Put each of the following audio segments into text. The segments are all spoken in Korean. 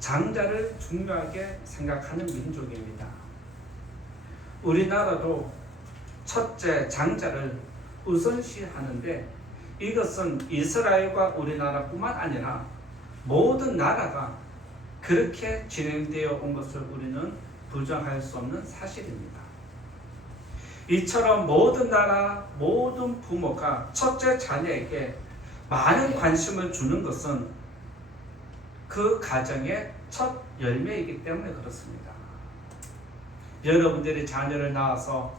장자를 중요하게 생각하는 민족입니다. 우리나라도 첫째 장자를 우선시하는데 이것은 이스라엘과 우리나라뿐만 아니라 모든 나라가 그렇게 진행되어 온 것을 우리는 부정할 수 없는 사실입니다. 이처럼 모든 나라, 모든 부모가 첫째 자녀에게 많은 관심을 주는 것은 그 가정의 첫 열매이기 때문에 그렇습니다. 여러분들이 자녀를 낳아서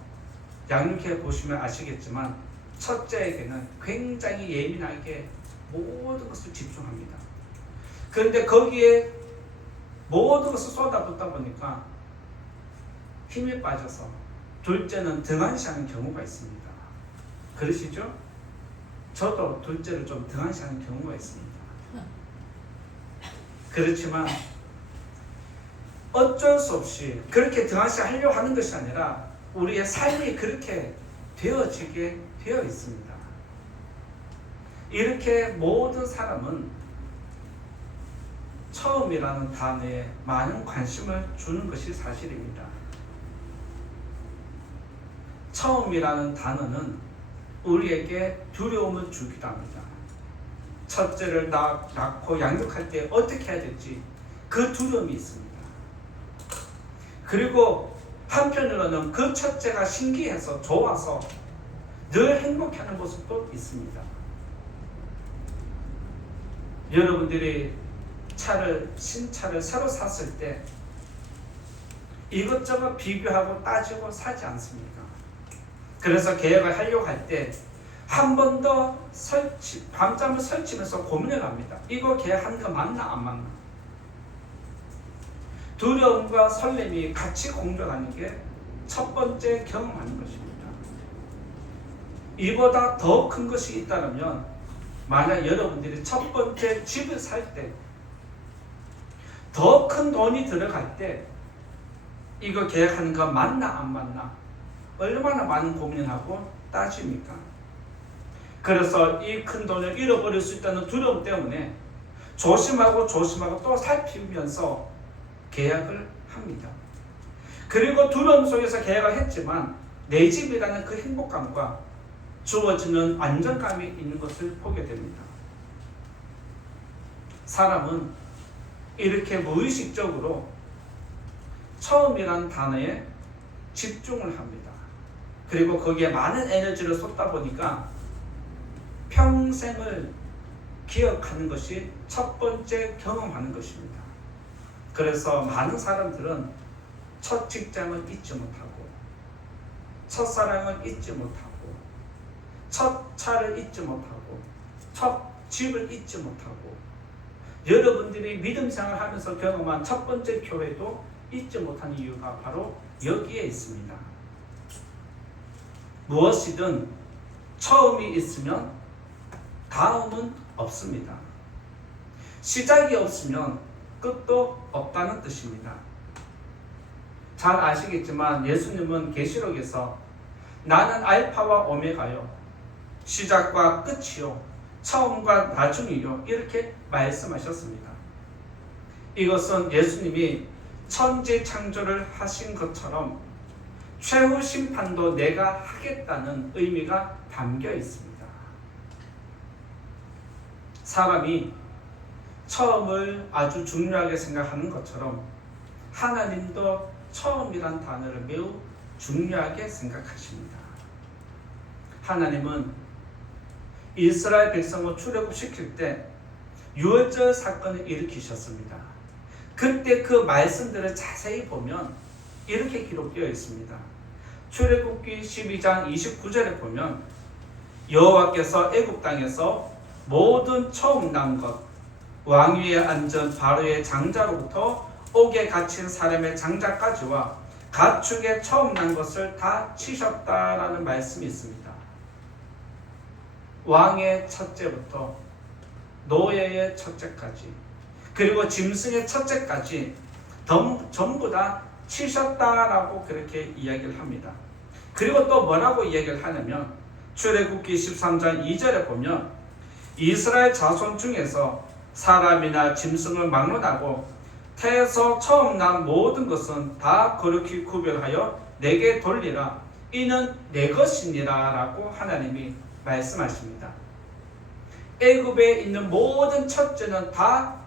양육해 보시면 아시겠지만 첫째에게는 굉장히 예민하게 모든 것을 집중합니다. 그런데 거기에 모든 것을 쏟아붓다 보니까 힘이 빠져서 둘째는 등한시하는 경우가 있습니다. 그러시죠? 저도 둘째를 좀 등한시하는 경우가 있습니다. 그렇지만 어쩔 수 없이 그렇게 등한시하려고 하는 것이 아니라 우리의 삶이 그렇게 되어지게 되어 있습니다. 이렇게 모든 사람은 처음이라는 단어에 많은 관심을 주는 것이 사실입니다. 처음이라는 단어는 우리에게 두려움을 주기도 합니다. 첫째를 낳고 양육할 때 어떻게 해야 될지 그 두려움이 있습니다. 그리고 한편으로는 그 첫째가 신기해서 좋아서 늘 행복해하는 모습도 있습니다. 여러분들이 신차를 새로 샀을 때 이것저것 비교하고 따지고 사지 않습니까? 그래서 계약을 하려고 할 때 한 번 더 밤잠을 설치면서 고민을 합니다. 이거 계약하는 거 맞나 안 맞나? 두려움과 설렘이 같이 공존하는 게 첫 번째 경험하는 것입니다. 이보다 더 큰 것이 있다면 만약 여러분들이 첫 번째 집을 살 때 더 큰 돈이 들어갈 때 이거 계약하는 거 맞나 안 맞나 얼마나 많은 고민하고 따집니까? 그래서 이 큰 돈을 잃어버릴 수 있다는 두려움 때문에 조심하고 또 살피면서 계약을 합니다. 그리고 두려움 속에서 계약을 했지만 내 집이라는 그 행복감과 주어지는 안정감이 있는 것을 보게 됩니다. 사람은 이렇게 무의식적으로 처음이라는 단어에 집중을 합니다. 그리고 거기에 많은 에너지를 쏟다 보니까 평생을 기억하는 것이 첫 번째 경험하는 것입니다. 그래서 많은 사람들은 첫 직장을 잊지 못하고 첫 사랑을 잊지 못하고 첫 차를 잊지 못하고 첫 집을 잊지 못하고 여러분들이 믿음 생활하면서 경험한 첫 번째 교회도 잊지 못한 이유가 바로 여기에 있습니다. 무엇이든 처음이 있으면 다음은 없습니다. 시작이 없으면 끝도 없다는 뜻입니다. 잘 아시겠지만 예수님은 계시록에서 나는 알파와 오메가요 시작과 끝이요 처음과 나중이요 이렇게 말씀하셨습니다. 이것은 예수님이 천지 창조를 하신 것처럼 최후 심판도 내가 하겠다는 의미가 담겨 있습니다. 사람이 처음을 아주 중요하게 생각하는 것처럼 하나님도 처음이란 단어를 매우 중요하게 생각하십니다. 하나님은 이스라엘 백성을 출애굽시킬 때 유월절 사건을 일으키셨습니다. 그때 그 말씀들을 자세히 보면 이렇게 기록되어 있습니다. 출애굽기 12장 29절에 보면 여호와께서 애굽 땅에서 모든 처음 난 것 왕위에 앉은 바로의 장자로부터 옥에 갇힌 사람의 장자까지와 가축의 처음 난 것을 다 치셨다라는 말씀이 있습니다. 왕의 첫째부터 노예의 첫째까지 그리고 짐승의 첫째까지 전부 다 치셨다라고 그렇게 이야기를 합니다. 그리고 또 뭐라고 이야기를 하냐면 출애굽기 13장 2절에 보면 이스라엘 자손 중에서 사람이나 짐승을 막론하고 태에서 처음 난 모든 것은 다 거룩히 구별하여 내게 돌리라. 이는 내 것이니라 라고 하나님이 말씀하십니다. 애굽에 있는 모든 첫째는 다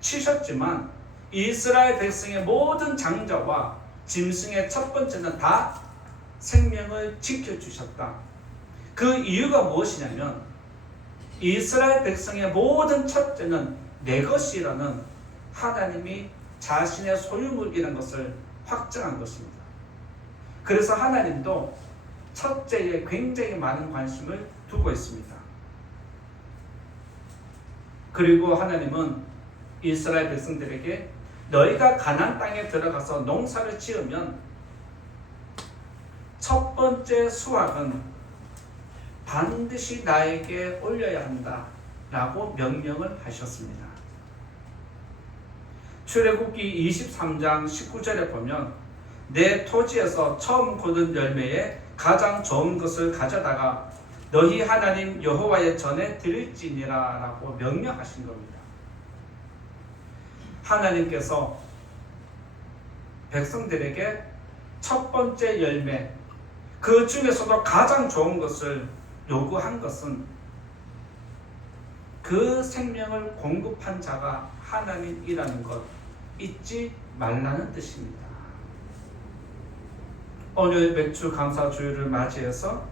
치셨지만 이스라엘 백성의 모든 장자와 짐승의 첫 번째는 다 생명을 지켜주셨다. 그 이유가 무엇이냐면 이스라엘 백성의 모든 첫째는 내 것이라는 하나님이 자신의 소유물이라는 것을 확정한 것입니다. 그래서 하나님도 첫째에 굉장히 많은 관심을 두고 있습니다. 그리고 하나님은 이스라엘 백성들에게 너희가 가나안 땅에 들어가서 농사를 지으면 첫 번째 수확은 반드시 나에게 올려야 한다 라고 명령을 하셨습니다. 출애굽기 23장 19절에 보면 내 토지에서 처음 거둔 열매에 가장 좋은 것을 가져다가 너희 하나님 여호와의 전에 드릴지니라 라고 명령하신 겁니다. 하나님께서 백성들에게 첫 번째 열매, 그 중에서도 가장 좋은 것을 요구한 것은 그 생명을 공급한 자가 하나님이라는 것 잊지 말라는 뜻입니다. 오늘 맥주 감사 주일을 맞이해서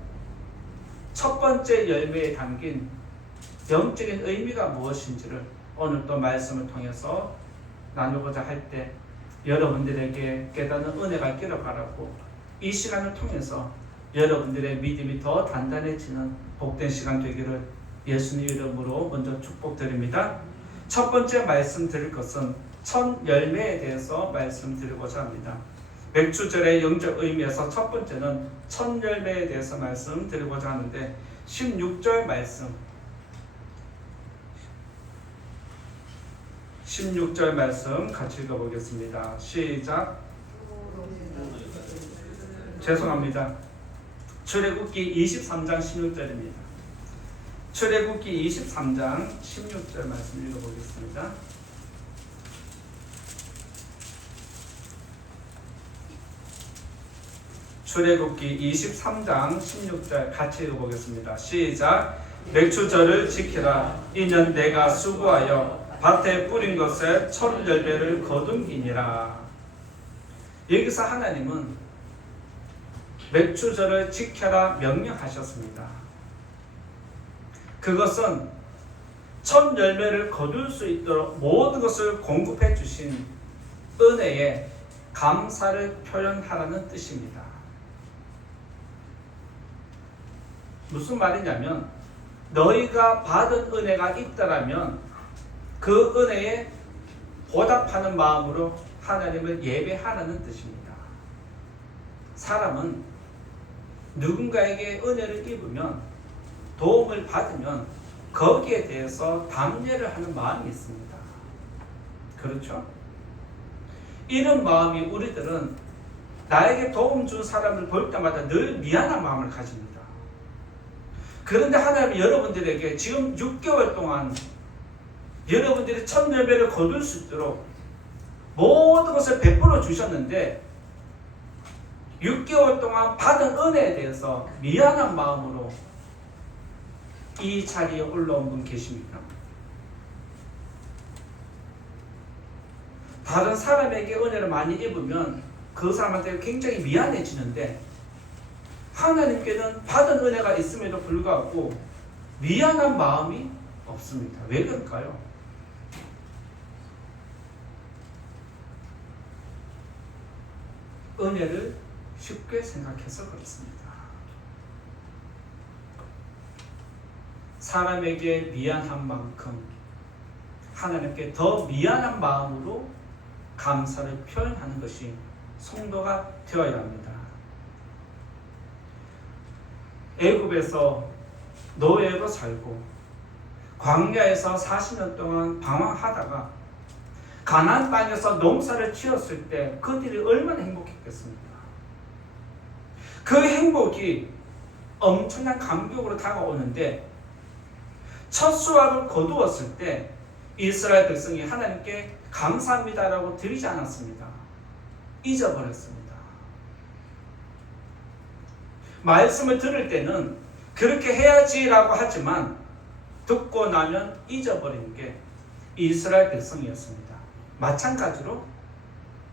첫 번째 열매에 담긴 영적인 의미가 무엇인지를 오늘 또 말씀을 통해서 나누고자 할 때 여러분들에게 깨닫는 은혜가 있기를 바라고 이 시간을 통해서 여러분들의 믿음이 더 단단해지는 복된 시간 되기를 예수님 이름으로 먼저 축복드립니다. 첫 번째 말씀드릴 것은 첫 열매에 대해서 말씀드리고자 합니다. 맥주절의 영적 의미에서 첫 번째는 첫 열매에 대해서 말씀드리고자 하는데 16절 말씀 16절 말씀 같이 읽어보겠습니다. 시작. 죄송합니다. 출애굽기 23장 16절입니다. 출애굽기 23장 16절 말씀 읽어보겠습니다. 출애굽기 23장 16절 같이 읽어보겠습니다. 시작. 맥추절을 지키라. 이는 내가 수고하여 밭에 뿌린 것에 첫 열매를 거둔이니라. 여기서 하나님은 맥추절을 지켜라 명령하셨습니다. 그것은 첫 열매를 거둘 수 있도록 모든 것을 공급해 주신 은혜에 감사를 표현하라는 뜻입니다. 무슨 말이냐면 너희가 받은 은혜가 있더라면 그 은혜에 보답하는 마음으로 하나님을 예배하라는 뜻입니다. 사람은 누군가에게 은혜를 입으면 도움을 받으면 거기에 대해서 담례를 하는 마음이 있습니다. 그렇죠? 이런 마음이 우리들은 나에게 도움 준 사람을 볼 때마다 늘 미안한 마음을 가집니다. 그런데 하나님이 여러분들에게 지금 6개월 동안 여러분들이 첫 열매를 거둘 수 있도록 모든 것을 베풀어 주셨는데 6개월 동안 받은 은혜에 대해서 미안한 마음으로 이 자리에 올라온 분 계십니까? 다른 사람에게 은혜를 많이 입으면 그 사람한테 굉장히 미안해지는데 하나님께는 받은 은혜가 있음에도 불구하고 미안한 마음이 없습니다. 왜 그럴까요? 은혜를 쉽게 생각해서 그렇습니다. 사람에게 미안한 만큼 하나님께 더 미안한 마음으로 감사를 표현하는 것이 성도가 되어야 합니다. 애굽에서 노예로 살고 광야에서 40년 동안 방황하다가 가나안 땅에서 농사를 지었을 때 그들이 얼마나 행복했겠습니까? 그 행복이 엄청난 감격으로 다가오는데 첫 수확을 거두었을 때 이스라엘 백성이 하나님께 감사합니다라고 드리지 않았습니다. 잊어버렸습니다. 말씀을 들을 때는 그렇게 해야지라고 하지만 듣고 나면 잊어버리는 게 이스라엘 백성이었습니다. 마찬가지로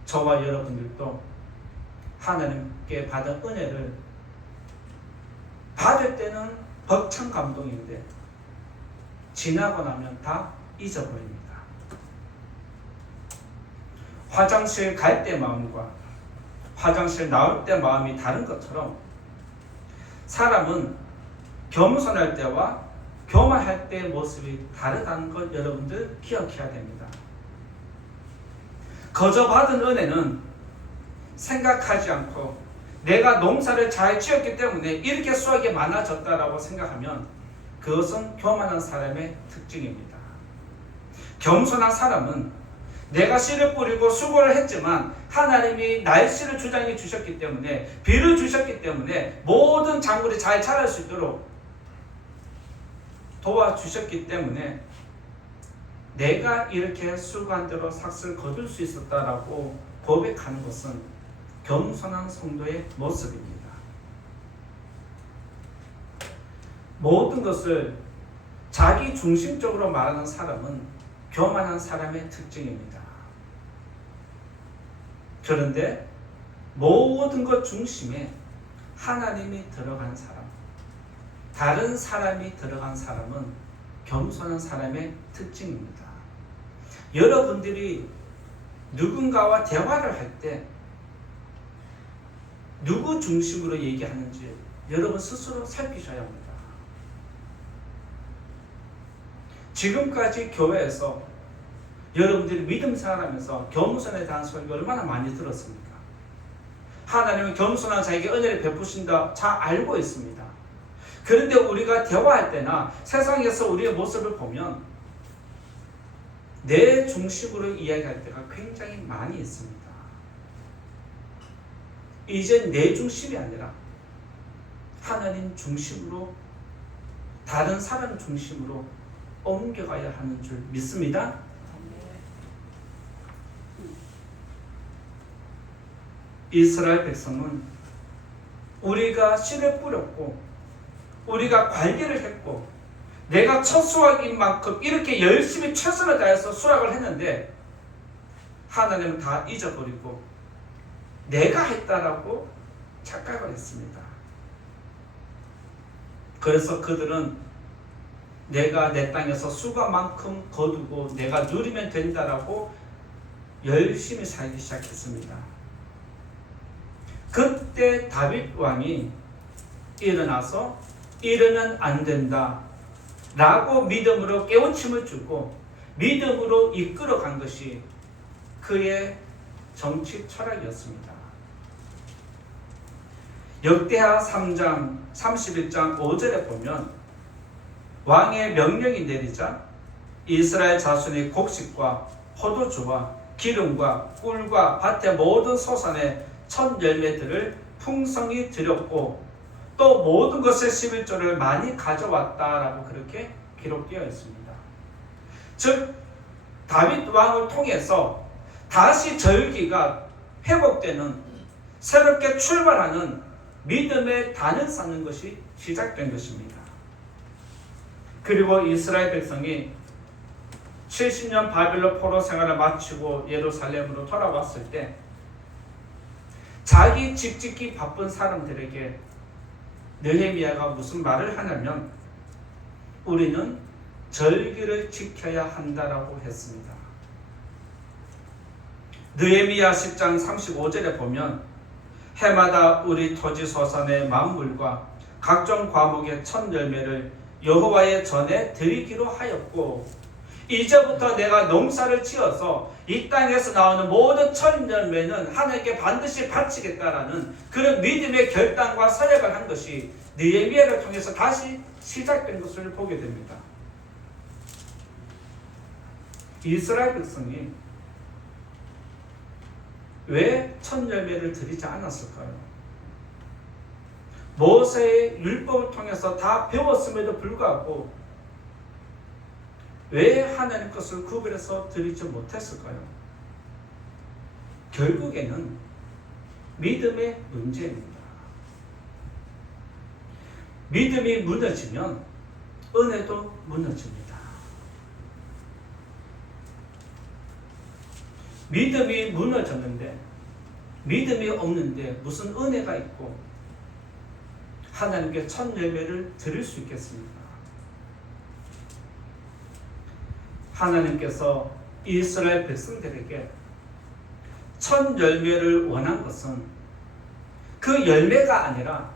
저와 여러분들도 하나님께 받은 은혜를 받을 때는 벅찬 감동인데 지나고 나면 다 잊어버립니다. 화장실 갈 때 마음과 화장실 나올 때 마음이 다른 것처럼 사람은 겸손할 때와 교만할 때의 모습이 다르다는 걸 여러분들 기억해야 됩니다. 거저 받은 은혜는 생각하지 않고 내가 농사를 잘 지었기 때문에 이렇게 수확이 많아졌다라고 생각하면 그것은 교만한 사람의 특징입니다. 겸손한 사람은 내가 씨를 뿌리고 수고를 했지만 하나님이 날씨를 주장해 주셨기 때문에 비를 주셨기 때문에 모든 작물이 잘 자랄 수 있도록 도와주셨기 때문에 내가 이렇게 수고한 대로 삭슬 거둘 수 있었다라고 고백하는 것은 겸손한 성도의 모습입니다. 모든 것을 자기 중심적으로 말하는 사람은 교만한 사람의 특징입니다. 그런데 모든 것 중심에 하나님이 들어간 사람, 다른 사람이 들어간 사람은 겸손한 사람의 특징입니다. 여러분들이 누군가와 대화를 할 때 누구 중심으로 얘기하는지 여러분 스스로 살피셔야 합니다. 지금까지 교회에서 여러분들이 믿음 생활하면서 겸손에 대한 설교 얼마나 많이 들었습니까? 하나님은 겸손한 자에게 은혜를 베푸신다 잘 알고 있습니다. 그런데 우리가 대화할 때나 세상에서 우리의 모습을 보면 내 중심으로 이야기할 때가 굉장히 많이 있습니다. 이제 내 중심이 아니라 하나님 중심으로, 다른 사람 중심으로 옮겨가야 하는 줄 믿습니다. 이스라엘 백성은 우리가 씨를 뿌렸고 우리가 관리를 했고 내가 첫 수확인 만큼 이렇게 열심히 최선을 다해서 수확을 했는데 하나님은 다 잊어버리고 내가 했다라고 착각을 했습니다. 그래서 그들은 내가 내 땅에서 수고만큼 거두고 내가 누리면 된다라고 열심히 살기 시작했습니다. 그때 다윗 왕이 일어나서 이러면 안 된다 라고 믿음으로 깨우침을 주고 믿음으로 이끌어간 것이 그의 정치 철학이었습니다. 역대하 3장 31장 5절에 보면 왕의 명령이 내리자 이스라엘 자손의 곡식과 포도주와 기름과 꿀과 밭의 모든 소산의 첫 열매들을 풍성히 드렸고 또 모든 것의 11조를 많이 가져왔다라고 그렇게 기록되어 있습니다. 즉 다윗 왕을 통해서 다시 절기가 회복되는, 새롭게 출발하는 믿음의 단을 쌓는 것이 시작된 것입니다. 그리고 이스라엘 백성이 70년 바벨론 포로 생활을 마치고 예루살렘으로 돌아왔을 때 자기 집 짓기 바쁜 사람들에게 느헤미야가 무슨 말을 하냐면 우리는 절기를 지켜야 한다라고 했습니다. 느헤미야 10장 35절에 보면 해마다 우리 토지 소산의 만물과 각종 과목의 첫 열매를 여호와의 전에 드리기로 하였고 이제부터 내가 농사를 지어서 이 땅에서 나오는 모든 첫 열매는 하나님께 반드시 바치겠다라는 그런 믿음의 결단과 서약을 한 것이 느헤미야를 통해서 다시 시작된 것을 보게 됩니다. 이스라엘 백성이 왜 첫 열매를 드리지 않았을까요? 모세의 율법을 통해서 다 배웠음에도 불구하고 왜 하나님 것을 구별해서 드리지 못했을까요? 결국에는 믿음의 문제입니다. 믿음이 무너지면 은혜도 무너집니다. 믿음이 무너졌는데, 믿음이 없는데 무슨 은혜가 있고 하나님께 첫 열매를 드릴 수 있겠습니까? 하나님께서 이스라엘 백성들에게 첫 열매를 원한 것은 그 열매가 아니라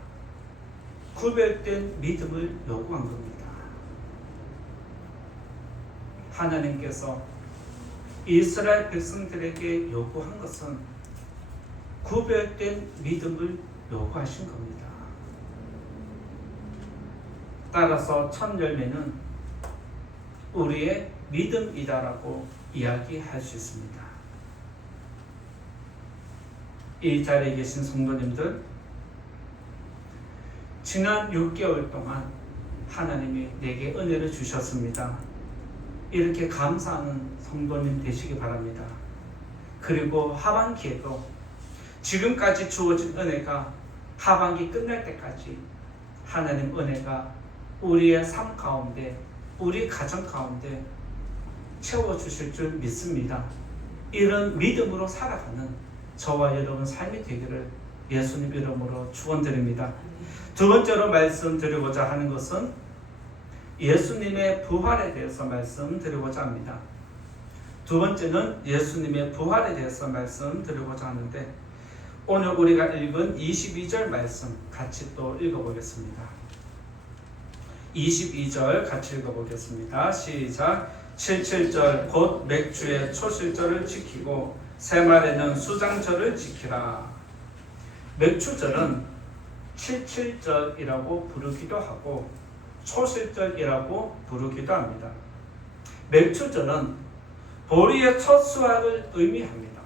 구별된 믿음을 요구한 겁니다. 하나님께서 이스라엘 백성들에게 요구한 것은 구별된 믿음을 요구하신 겁니다. 따라서 첫 열매는 우리의 믿음이다라고 이야기할 수 있습니다. 이 자리에 계신 성도님들, 지난 6개월 동안 하나님이 내게 은혜를 주셨습니다. 이렇게 감사하는 성도님 되시기 바랍니다. 그리고 하반기에도 지금까지 주어진 은혜가 하반기 끝날 때까지 하나님 은혜가 우리의 삶 가운데, 우리 가정 가운데 채워주실 줄 믿습니다. 이런 믿음으로 살아가는 저와 여러분 삶이 되기를 예수님 이름으로 축원드립니다. 두 번째로 말씀드리고자 하는 것은 예수님의 부활에 대해서 말씀드리고자 합니다. 두 번째는 예수님의 부활에 대해서 말씀드리고자 하는데, 오늘 우리가 읽은 22절 말씀 같이 또 읽어보겠습니다. 22절 같이 읽어보겠습니다. 시작. 77절 곧 맥주의 초실절을 지키고 새말에는 수장절을 지키라. 맥주절은 77절이라고 부르기도 하고 초실절이라고 부르기도 합니다. 맥주절은 보리의 첫 수확을 의미합니다.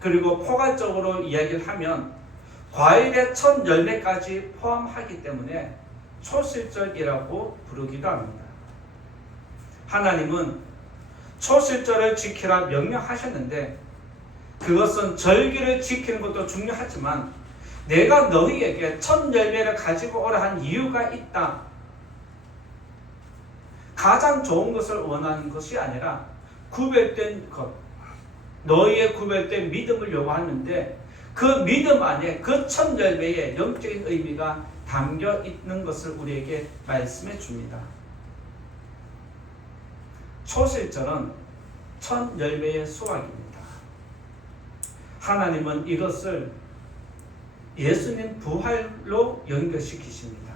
그리고 포괄적으로 이야기를 하면 과일의 첫 열매까지 포함하기 때문에 초실절이라고 부르기도 합니다. 하나님은 초실절을 지키라 명령하셨는데, 그것은 절기를 지키는 것도 중요하지만 내가 너희에게 첫 열매를 가지고 오라 한 이유가 있다. 가장 좋은 것을 원하는 것이 아니라 구별된 것, 너희의 구별된 믿음을 요구하는데, 그 믿음 안에 그 첫 열매에 영적인 의미가 담겨 있는 것을 우리에게 말씀해 줍니다. 초실절은 첫 열매의 수확입니다. 하나님은 이것을 예수님 부활로 연결시키십니다.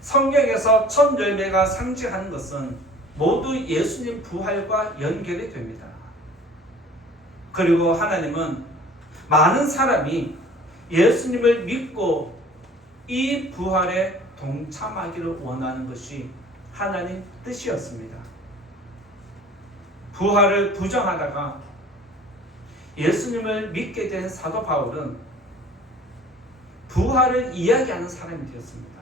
성경에서 첫 열매가 상징하는 것은 모두 예수님 부활과 연결이 됩니다. 그리고 하나님은 많은 사람이 예수님을 믿고 이 부활에 동참하기를 원하는 것이 하나님 뜻이었습니다. 부활을 부정하다가 예수님을 믿게 된 사도 바울은 부활을 이야기하는 사람이 되었습니다.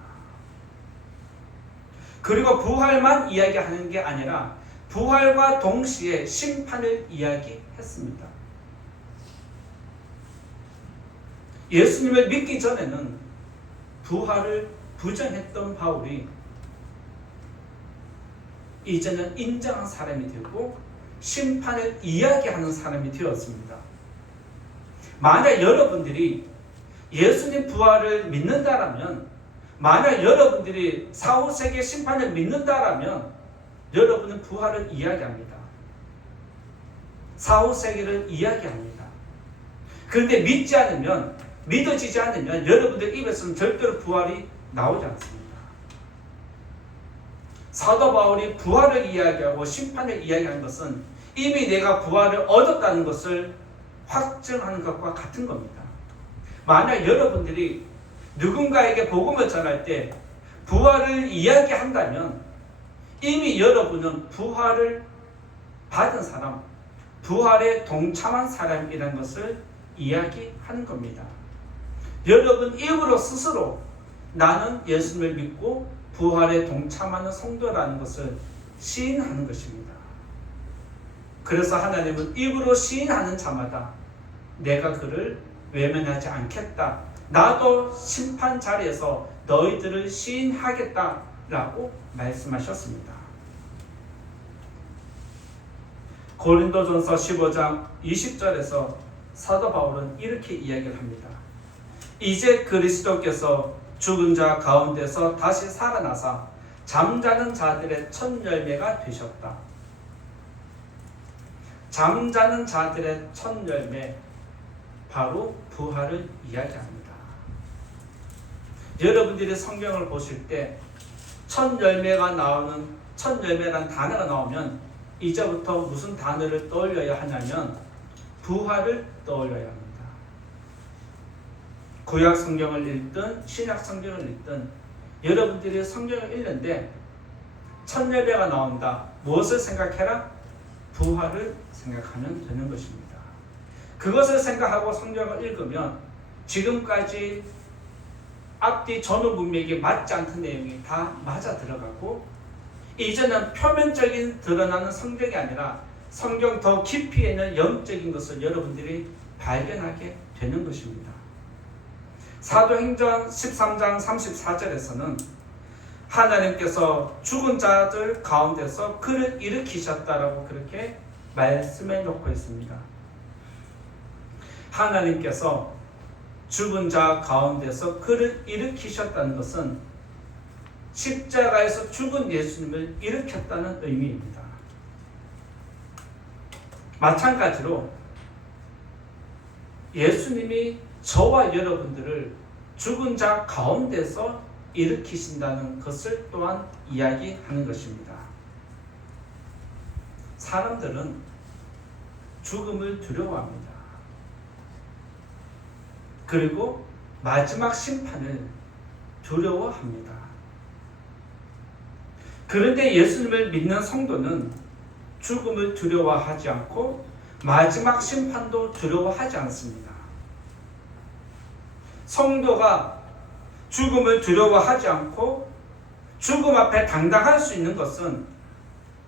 그리고 부활만 이야기하는 게 아니라 부활과 동시에 심판을 이야기했습니다. 예수님을 믿기 전에는 부활을 부정했던 바울이 이제는 인정한 사람이 되고 심판을 이야기하는 사람이 되었습니다. 만약 여러분들이 예수님 부활을 믿는다라면, 만약 여러분들이 사후세계 심판을 믿는다라면 여러분은 부활을 이야기합니다. 사후세계를 이야기합니다. 그런데 믿지 않으면, 믿어지지 않으면 여러분들 입에서는 절대로 부활이 나오지 않습니다. 사도 바울이 부활을 이야기하고 심판을 이야기하는 것은 이미 내가 부활을 얻었다는 것을 확증하는 것과 같은 겁니다. 만약 여러분들이 누군가에게 복음을 전할 때 부활을 이야기한다면 이미 여러분은 부활을 받은 사람, 부활에 동참한 사람이라는 것을 이야기하는 겁니다. 여러분 입으로 스스로 나는 예수님을 믿고 부활에 동참하는 성도라는 것을 시인하는 것입니다. 그래서 하나님은 입으로 시인하는 자마다 내가 그를 외면하지 않겠다. 나도 심판 자리에서 너희들을 시인하겠다라고 말씀하셨습니다. 고린도전서 15장 20절에서 사도 바울은 이렇게 이야기를 합니다. 이제 그리스도께서 죽은 자 가운데서 다시 살아나사 잠자는 자들의 첫 열매가 되셨다. 잠자는 자들의 첫 열매, 바로 부활을 이야기합니다. 여러분들이 성경을 보실 때 첫 열매가 나오는, 첫 열매라는 단어가 나오면 이제부터 무슨 단어를 떠올려야 하냐면 부활을 떠올려야 합니다. 구약 성경을 읽든 신약 성경을 읽든 여러분들이 성경을 읽는데 첫 열매가 나온다. 무엇을 생각해라? 부활을 생각하면 되는 것입니다. 그것을 생각하고 성경을 읽으면 지금까지 앞뒤 전후 문맥이 맞지 않던 내용이 다 맞아 들어가고 이제는 표면적인 드러나는 성경이 아니라 성경 더 깊이 있는 영적인 것을 여러분들이 발견하게 되는 것입니다. 사도행전 13장 34절에서는 하나님께서 죽은 자들 가운데서 그를 일으키셨다라고 그렇게 말씀해 놓고 있습니다. 하나님께서 죽은 자 가운데서 그를 일으키셨다는 것은 십자가에서 죽은 예수님을 일으켰다는 의미입니다. 마찬가지로 예수님이 저와 여러분들을 죽은 자 가운데서 일으키신다는 것을 또한 이야기하는 것입니다. 사람들은 죽음을 두려워합니다. 그리고 마지막 심판을 두려워합니다. 그런데 예수님을 믿는 성도는 죽음을 두려워하지 않고 마지막 심판도 두려워하지 않습니다. 성도가 죽음을 두려워하지 않고 죽음 앞에 당당할 수 있는 것은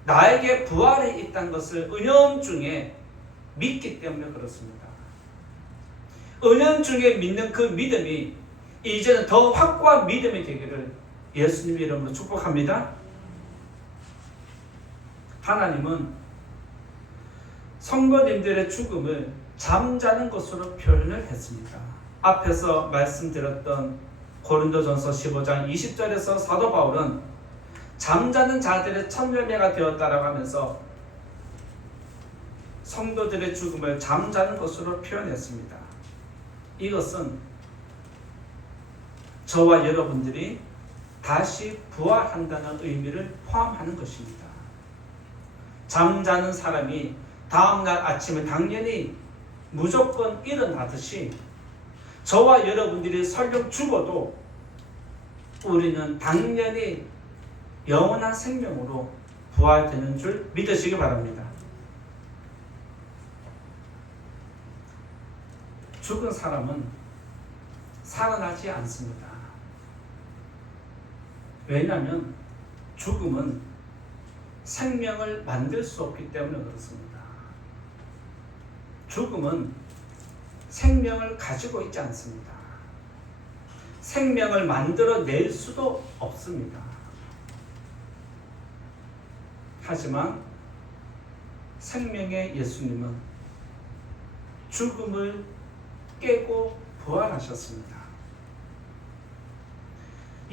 나에게 부활이 있다는 것을 은연중에 믿기 때문에 그렇습니다. 은연중에 믿는 그 믿음이 이제는 더 확고한 믿음이 되기를 예수님 이름으로 축복합니다. 하나님은 성도님들의 죽음을 잠자는 것으로 표현을 했습니다. 앞에서 말씀드렸던 고린도전서 15장 20절에서 사도 바울은 잠자는 자들의 첫 열매가 되었다라고 하면서 성도들의 죽음을 잠자는 것으로 표현했습니다. 이것은 저와 여러분들이 다시 부활한다는 의미를 포함하는 것입니다. 잠자는 사람이 다음날 아침에 당연히 무조건 일어나듯이 저와 여러분들이 설령 죽어도 우리는 당연히 영원한 생명으로 부활되는 줄 믿으시기 바랍니다. 죽은 사람은 살아나지 않습니다. 왜냐하면 죽음은 생명을 만들 수 없기 때문에 그렇습니다. 죽음은 생명을 가지고 있지 않습니다. 생명을 만들어낼 수도 없습니다. 하지만 생명의 예수님은 죽음을 깨고 부활하셨습니다.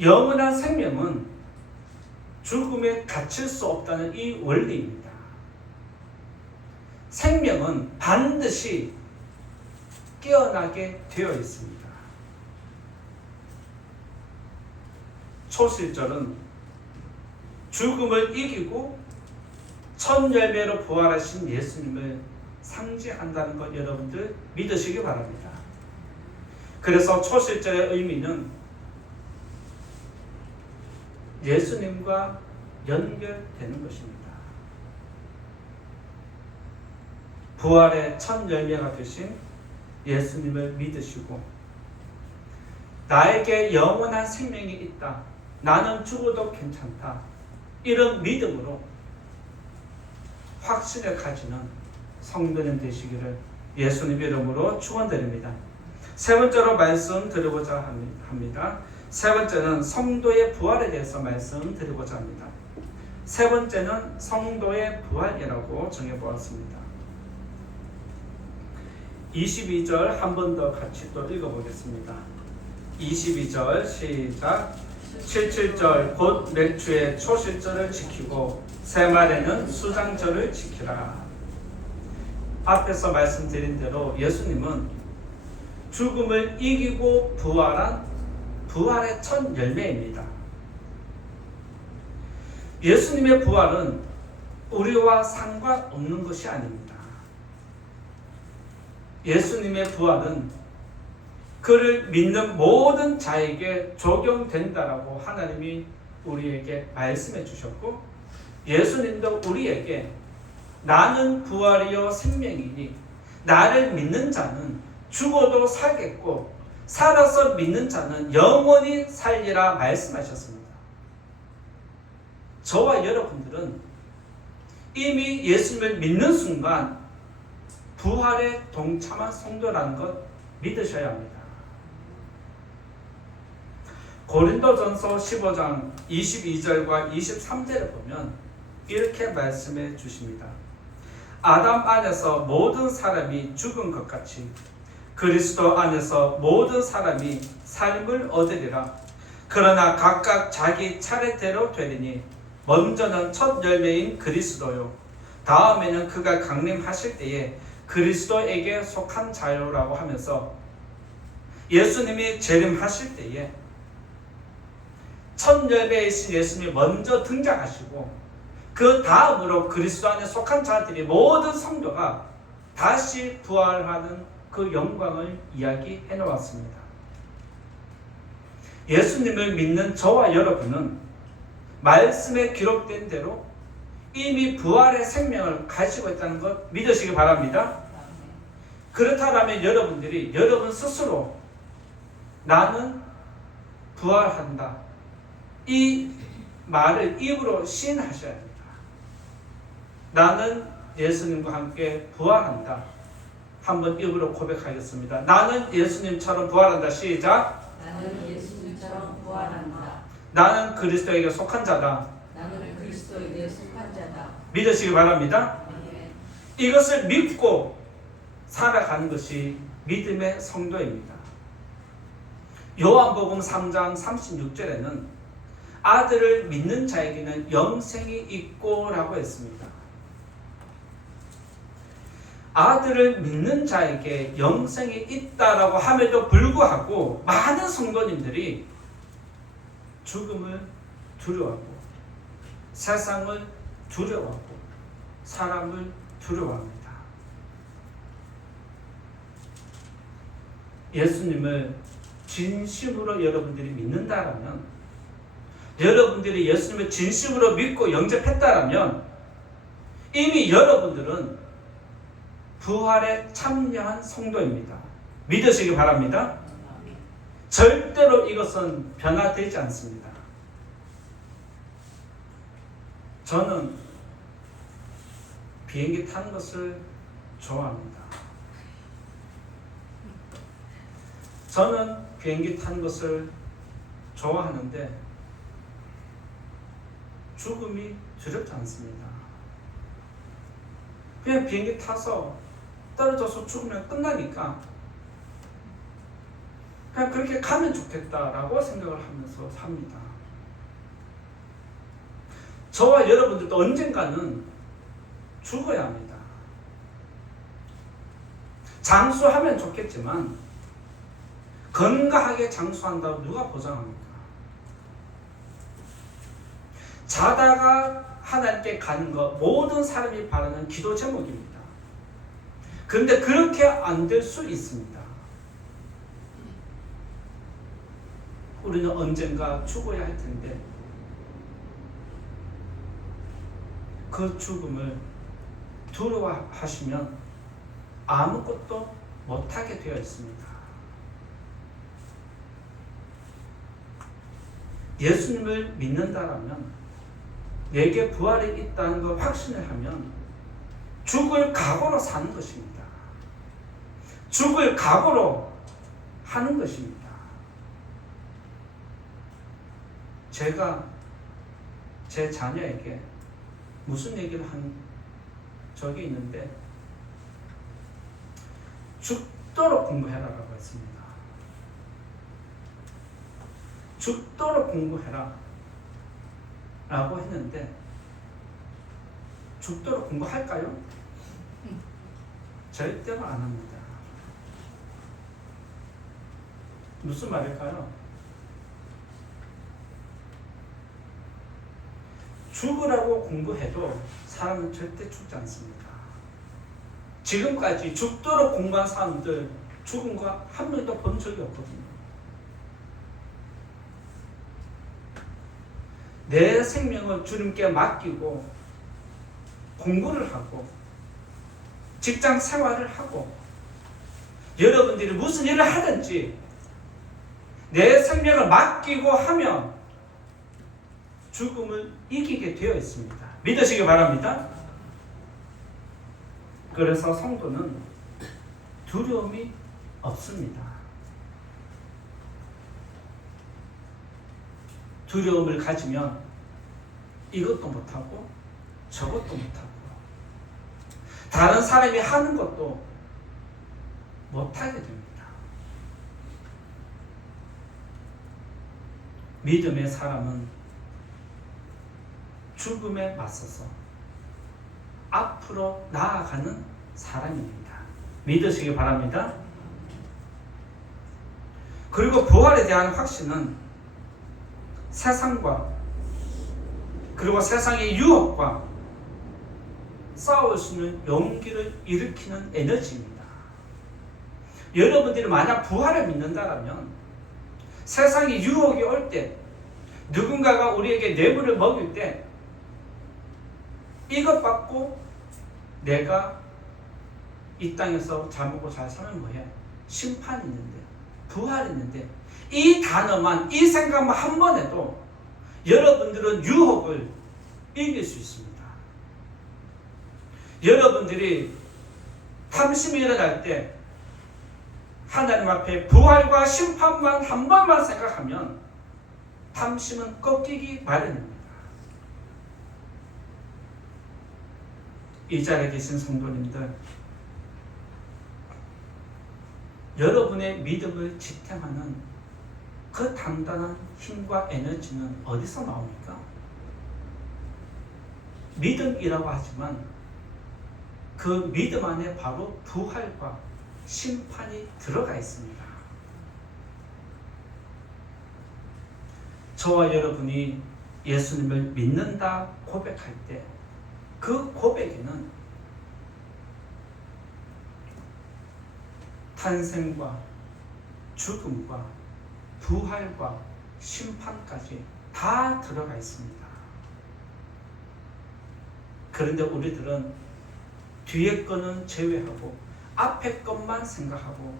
영원한 생명은 죽음에 갇힐 수 없다는 이 원리입니다. 생명은 반드시 깨어나게 되어 있습니다. 초실절은 죽음을 이기고 첫 열매로 부활하신 예수님을 상징한다는 것 여러분들 믿으시기 바랍니다. 그래서 초실절의 의미는 예수님과 연결되는 것입니다. 부활의 첫 열매가 되신 예수님을 믿으시고 나에게 영원한 생명이 있다. 나는 죽어도 괜찮다. 이런 믿음으로 확신을 가지는 성도님 되시기를 예수님 이름으로 축원드립니다. 세 번째로 말씀드리고자 합니다. 세 번째는 성도의 부활에 대해서 말씀드리고자 합니다. 세 번째는 성도의 부활이라고 정해보았습니다. 22절 한 번 더 같이 또 읽어보겠습니다. 22절 시작. 77절 곧 맥주의 초실절을 지키고 새말에는 수장절을 지키라. 앞에서 말씀드린 대로 예수님은 죽음을 이기고 부활한 부활의 첫 열매입니다. 예수님의 부활은 우리와 상관없는 것이 아닙니다. 예수님의 부활은 그를 믿는 모든 자에게 적용된다라고 하나님이 우리에게 말씀해 주셨고, 예수님도 우리에게 나는 부활이요 생명이니 나를 믿는 자는 죽어도 살겠고 살아서 믿는 자는 영원히 살리라 말씀하셨습니다. 저와 여러분들은 이미 예수님을 믿는 순간 부활에 동참한 성도라는 것 믿으셔야 합니다. 고린도전서 15장 22절과 23절을 보면 이렇게 말씀해 주십니다. 아담 안에서 모든 사람이 죽은 것 같이 그리스도 안에서 모든 사람이 삶을 얻으리라. 그러나 각각 자기 차례대로 되리니 먼저는 첫 열매인 그리스도요, 다음에는 그가 강림하실 때에 그리스도에게 속한 자요라고 하면서 예수님이 재림하실 때에 첫 열매이신 예수님이 먼저 등장하시고 그 다음으로 그리스도 안에 속한 자들이 모든 성도가 다시 부활하는 그 영광을 이야기해 놓았습니다. 예수님을 믿는 저와 여러분은 말씀에 기록된 대로 이미 부활의 생명을 가지고 있다는 것 믿으시기 바랍니다. 그렇다면 여러분들이 여러분 스스로 나는 부활한다, 이 말을 입으로 시인하셔야 합니다. 나는 예수님과 함께 부활한다. 한번 입으로 고백하겠습니다. 나는 예수님처럼 부활한다. 시작. 나는 예수님처럼 부활한다. 나는 그리스도에게 속한 자다. 나는 그리스도에게 속한 자다. 믿으시기 바랍니다. 네. 이것을 믿고 살아가는 것이 믿음의 성도입니다. 요한복음 3장 36절에는 아들을 믿는 자에게는 영생이 있고 라고 했습니다. 아들을 믿는 자에게 영생이 있다라고 함에도 불구하고 많은 성도님들이 죽음을 두려워하고 세상을 두려워하고 사람을 두려워합니다. 예수님을 진심으로 여러분들이 믿는다라면, 여러분들이 예수님을 진심으로 믿고 영접했다라면 이미 여러분들은 부활에 참여한 성도입니다. 믿으시기 바랍니다. 절대로 이것은 변화되지 않습니다. 저는 비행기 타는 것을 좋아합니다. 저는 비행기 타는 것을 좋아하는데 죽음이 두렵지 않습니다. 그냥 비행기 타서 떨어져서 죽으면 끝나니까 그냥 그렇게 가면 좋겠다라고 생각을 하면서 삽니다. 저와 여러분들도 언젠가는 죽어야 합니다. 장수하면 좋겠지만 건강하게 장수한다고 누가 보장합니까? 자다가 하나님께 가는 것 모든 사람이 바라는 기도 제목입니다. 그런데 그렇게 안 될 수 있습니다. 우리는 언젠가 죽어야 할 텐데 그 죽음을 두려워하시면 아무것도 못하게 되어 있습니다. 예수님을 믿는다라면, 내게 부활이 있다는 걸 확신을 하면 죽을 각오로 사는 것입니다. 죽을 각오로 하는 것입니다. 제가 제 자녀에게 무슨 얘기를 한 적이 있는데, 죽도록 공부해라라고 했습니다. 죽도록 공부해라 라고 했는데, 죽도록 공부할까요? 절대로 안 합니다. 무슨 말일까요? 죽으라고 공부해도 사람은 절대 죽지 않습니다. 지금까지 죽도록 공부한 사람들 죽은 거 한 명도 본 적이 없거든요. 내 생명을 주님께 맡기고 공부를 하고 직장 생활을 하고 여러분들이 무슨 일을 하든지 내 생명을 맡기고 하면 죽음을 이기게 되어 있습니다. 믿으시기 바랍니다. 그래서 성도는 두려움이 없습니다. 두려움을 가지면 이것도 못하고 저것도 못하고 다른 사람이 하는 것도 못하게 됩니다. 믿음의 사람은 죽음에 맞서서 앞으로 나아가는 사람입니다. 믿으시기 바랍니다. 그리고 부활에 대한 확신은 세상과 그리고 세상의 유혹과 싸울 수 있는 용기를 일으키는 에너지입니다. 여러분들이 만약 부활을 믿는다면 세상의 유혹이 올 때, 누군가가 우리에게 뇌물을 먹일 때 이것 받고 내가 이 땅에서 잘 먹고 잘 살면 뭐해? 심판이 있는데, 부활이 있는데, 이 단어만, 이 생각만 한 번 해도 여러분들은 유혹을 이길 수 있습니다. 여러분들이 탐심이 일어날 때 하나님 앞에 부활과 심판만 한 번만 생각하면 탐심은 꺾이기 마련입니다. 이 자리에 계신 성도님들, 여러분의 믿음을 지탱하는 그 단단한 힘과 에너지는 어디서 나옵니까? 믿음이라고 하지만 그 믿음 안에 바로 부활과 심판이 들어가 있습니다. 저와 여러분이 예수님을 믿는다 고백할 때 그 고백에는 탄생과 죽음과 부활과 심판까지 다 들어가 있습니다. 그런데 우리들은 뒤에 거는 제외하고 앞에 것만 생각하고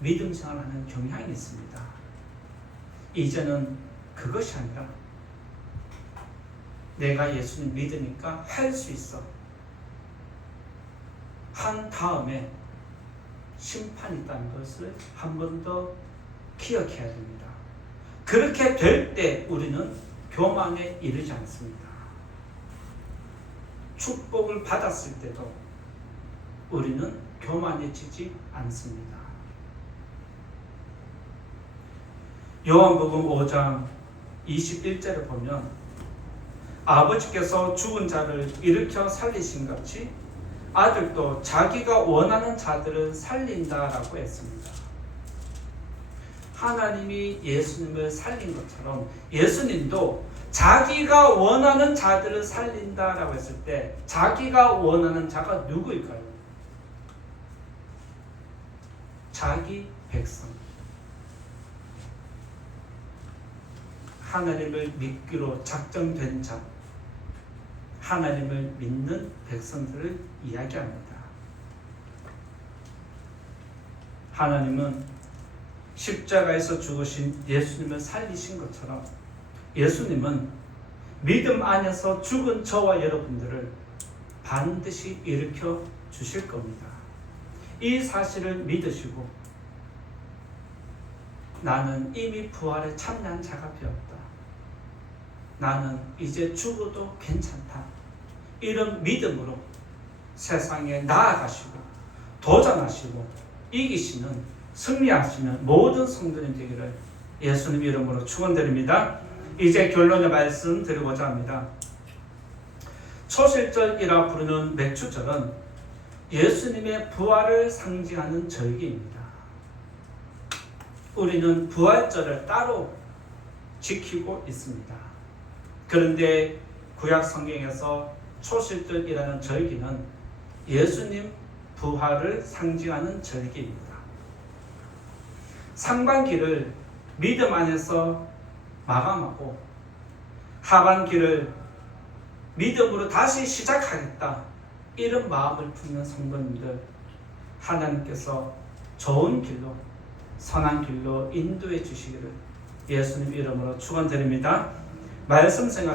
믿음 생활하는 경향이 있습니다. 이제는 그것이 아니라 내가 예수님 믿으니까 할 수 있어 한 다음에 심판이 있다는 것을 한 번 더 기억해야 됩니다. 그렇게 될 때 우리는 교만에 이르지 않습니다. 축복을 받았을 때도 우리는 교만해지지 않습니다. 요한복음 5장 21절을 보면 아버지께서 죽은 자를 일으켜 살리신 같이 아들도 자기가 원하는 자들을 살린다라고 했습니다. 하나님이 예수님을 살린 것처럼 예수님도 자기가 원하는 자들을 살린다라고 했을 때 자기가 원하는 자가 누구일까요? 자기 백성. 하나님을 믿기로 작정된 자, 하나님을 믿는 백성들을 이야기합니다. 하나님은 십자가에서 죽으신 예수님을 살리신 것처럼 예수님은 믿음 안에서 죽은 저와 여러분들을 반드시 일으켜 주실 겁니다. 이 사실을 믿으시고 나는 이미 부활에 참여한 자가 되었다. 나는 이제 죽어도 괜찮다. 이런 믿음으로 세상에 나아가시고 도전하시고 이기시는 승리하시는 모든 성도님 되기를 예수님 이름으로 축원드립니다. 이제 결론의 말씀 드리고자 합니다. 초실절이라 부르는 맥주절은 예수님의 부활을 상징하는 절기입니다. 우리는 부활절을 따로 지키고 있습니다. 그런데 구약 성경에서 초실절이라는 절기는 예수님 부활을 상징하는 절기입니다. 상반기를 믿음 안에서 마감하고 하반기를 믿음으로 다시 시작하겠다. 이런 마음을 품는 성도님들, 하나님께서 좋은 길로, 선한 길로 인도해 주시기를 예수님 이름으로 축원드립니다. 말씀 생각합니다.